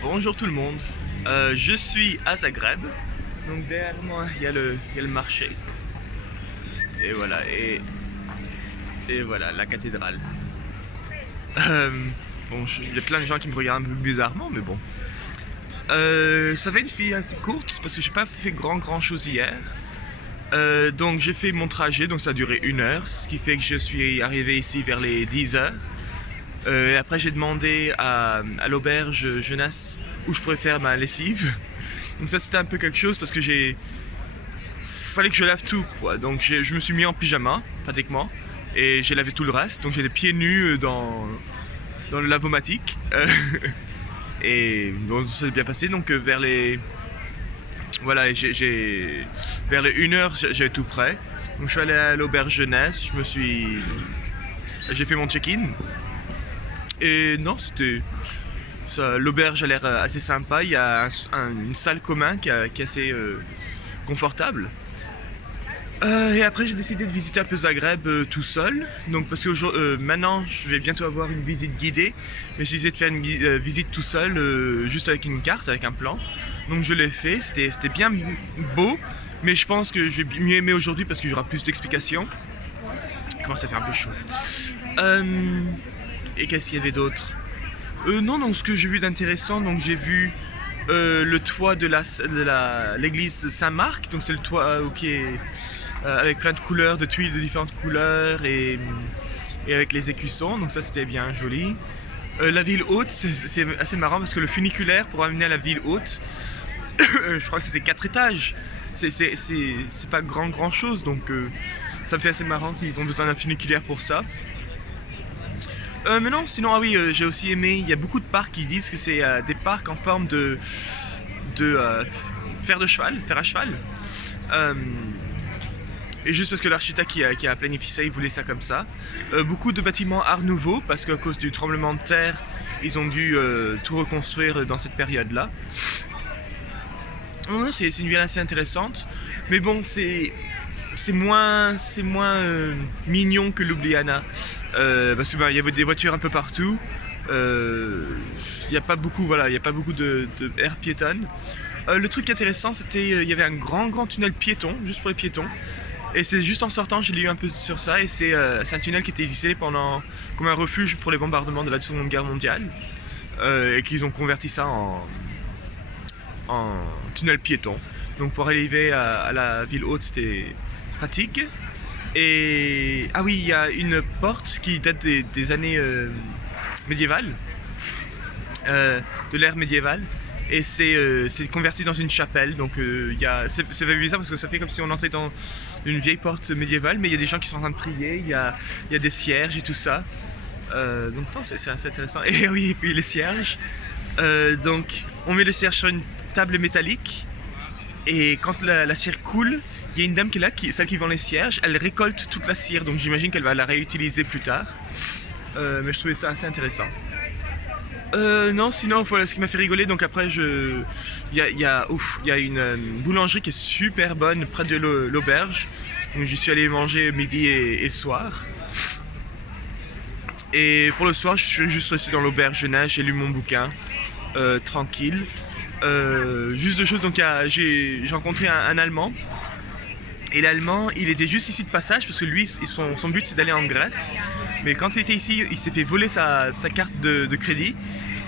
Bonjour tout le monde, je suis à Zagreb, donc derrière moi il y a le marché, et voilà, et voilà la cathédrale. Euh, bon, il y a plein de gens qui me regardent un peu bizarrement, mais bon. Ça va être une vie assez courte parce que j'ai pas fait grand chose hier. Donc j'ai fait mon trajet, donc ça a duré 1 heure, ce qui fait que je suis arrivé ici vers les 10 heures. Et après j'ai demandé à l'auberge jeunesse où je pourrais faire ma lessive. Donc ça c'était un peu quelque chose parce que fallait que je lave tout quoi. Donc je me suis mis en pyjama pratiquement et j'ai lavé tout le reste. Donc j'ai les pieds nus dans le lavomatique. Et bon, ça s'est bien passé. Donc vers les voilà, vers les 1 heure j'avais tout prêt. Donc je suis allé à l'auberge jeunesse, j'ai fait mon check-in. Et non, l'auberge a l'air assez sympa. Il y a une salle commune qui est assez confortable. Et après, j'ai décidé de visiter un peu Zagreb tout seul. Donc, parce que maintenant, je vais bientôt avoir une visite guidée. Mais j'ai décidé de faire une visite tout seul, juste avec une carte, avec un plan. Donc, je l'ai fait. C'était bien beau. Mais je pense que je vais mieux aimer aujourd'hui parce qu'il y aura plus d'explications. Il commence à faire un peu chaud. Et qu'est-ce qu'il y avait d'autre? Non, donc ce que j'ai vu d'intéressant, donc j'ai vu le toit de l'église Saint-Marc, donc c'est le toit qui est avec plein de couleurs, de tuiles de différentes couleurs et avec les écussons, donc ça c'était bien joli. La ville haute, c'est assez marrant parce que le funiculaire pour amener à la ville haute, je crois que c'était 4 étages, c'est pas grand chose, donc ça me fait assez marrant qu'ils ont besoin d'un funiculaire pour ça. Mais non, sinon, ah oui, j'ai aussi aimé, il y a beaucoup de parcs qui disent que c'est des parcs en forme de fer à cheval. Et juste parce que l'architecte qui a planifié ça, il voulait ça comme ça. Beaucoup de bâtiments art nouveau, parce qu'à cause du tremblement de terre, ils ont dû tout reconstruire dans cette période-là. C'est une ville assez intéressante, mais bon, c'est moins mignon que Ljubljana. Parce que y avait des voitures un peu partout. Il n'y a pas beaucoup de air piétonne. Le truc intéressant, c'était il y avait un grand tunnel piéton, juste pour les piétons. Et c'est juste en sortant, j'ai lu un peu sur ça. Et c'est un tunnel qui était utilisé comme un refuge pour les bombardements de la Seconde Guerre mondiale. Et qu'ils ont converti ça en tunnel piéton. Donc pour arriver à la ville haute, c'était pratique. Et ah oui, il y a une porte qui date des années médiévales, de l'ère médiévale, et c'est converti dans une chapelle. Donc c'est bizarre parce que ça fait comme si on entrait dans une vieille porte médiévale, mais il y a des gens qui sont en train de prier, il y a des cierges et tout ça. Donc non, c'est assez intéressant. Et oui, et puis les cierges. Donc on met le cierge sur une table métallique, et quand la cire coule, il y a une dame qui est là, celle qui vend les cierges, elle récolte toute la cire, donc j'imagine qu'elle va la réutiliser plus tard. Mais je trouvais ça assez intéressant. Non, sinon, voilà ce qui m'a fait rigoler. Donc après, il y a une boulangerie qui est super bonne près de l'auberge. Donc j'y suis allé manger midi et soir. Et pour le soir, je suis juste resté dans l'auberge jeunesse, j'ai lu mon bouquin, tranquille. Juste deux choses, donc j'ai rencontré un Allemand. Et l'Allemand, il était juste ici de passage parce que lui, son but c'est d'aller en Grèce. Mais quand il était ici, il s'est fait voler sa carte de crédit.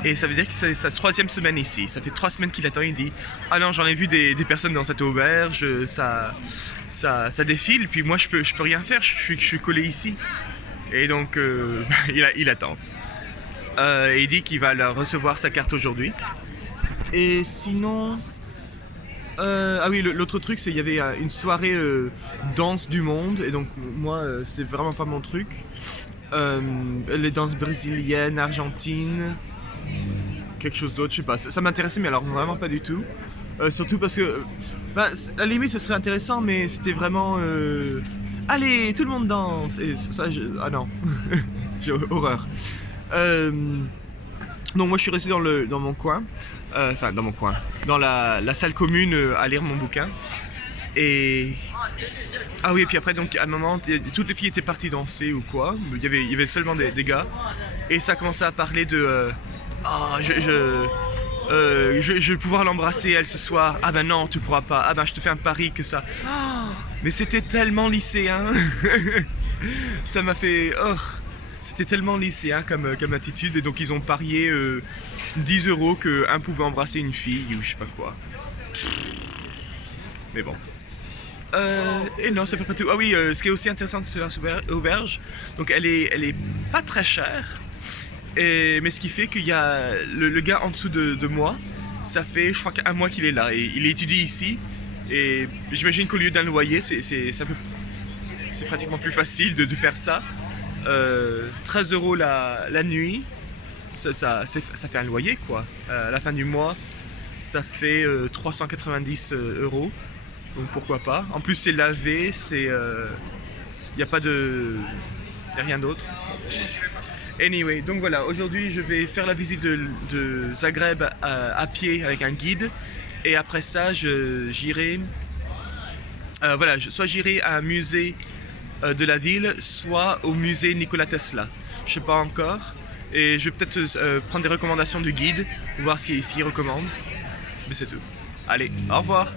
Et ça veut dire que c'est sa 3e semaine ici. Ça fait 3 semaines qu'il attend, il dit « Ah non, j'en ai vu des personnes dans cette auberge, ça défile, puis moi je peux rien faire, je suis collé ici. » Et donc, il attend. Et il dit qu'il va recevoir sa carte aujourd'hui. Et sinon... ah oui, l'autre truc, c'est qu'il y avait une soirée danse du monde, et donc moi, c'était vraiment pas mon truc. Les danses brésiliennes, argentines, quelque chose d'autre, je sais pas. Ça m'intéressait, mais alors vraiment pas du tout. Surtout parce que, à la limite, ce serait intéressant, mais c'était vraiment... Allez, tout le monde danse! Et ça, ah non, j'ai horreur. Donc moi je suis resté dans mon coin, dans la salle commune à lire mon bouquin. Et ah oui, et puis après donc à un moment toutes les filles étaient parties danser ou quoi, il y avait seulement des gars, et ça commençait à parler de Je vais pouvoir l'embrasser elle ce soir. Ah ben non, tu pourras pas. Ah ben je te fais un pari que ça. Oh, mais c'était tellement lycéen. Ça m'a fait... Oh, c'était tellement lycéen comme attitude. Et donc ils ont parié 10 € qu'un pouvait embrasser une fille ou je sais pas quoi. Mais bon. Et non, c'est pas tout. Ah oui, ce qui est aussi intéressant sur la auberge, donc elle est pas très chère. Mais ce qui fait qu'il y a le gars en dessous de moi, ça fait je crois qu'un mois qu'il est là et il étudie ici. Et j'imagine qu'au lieu d'un loyer, c'est pratiquement plus facile de faire ça. 13 € la nuit, ça fait un loyer quoi. À la fin du mois, ça fait 390 €. Donc pourquoi pas. En plus c'est lavé, y a pas de... y a rien d'autre. Anyway, donc voilà, aujourd'hui je vais faire la visite de Zagreb à pied avec un guide. Et après ça, j'irai... voilà, soit j'irai à un musée de la ville, soit au musée Nikola Tesla. Je sais pas encore. Et je vais peut-être prendre des recommandations du guide, voir ce qu'il recommande. Mais c'est tout. Allez, au revoir!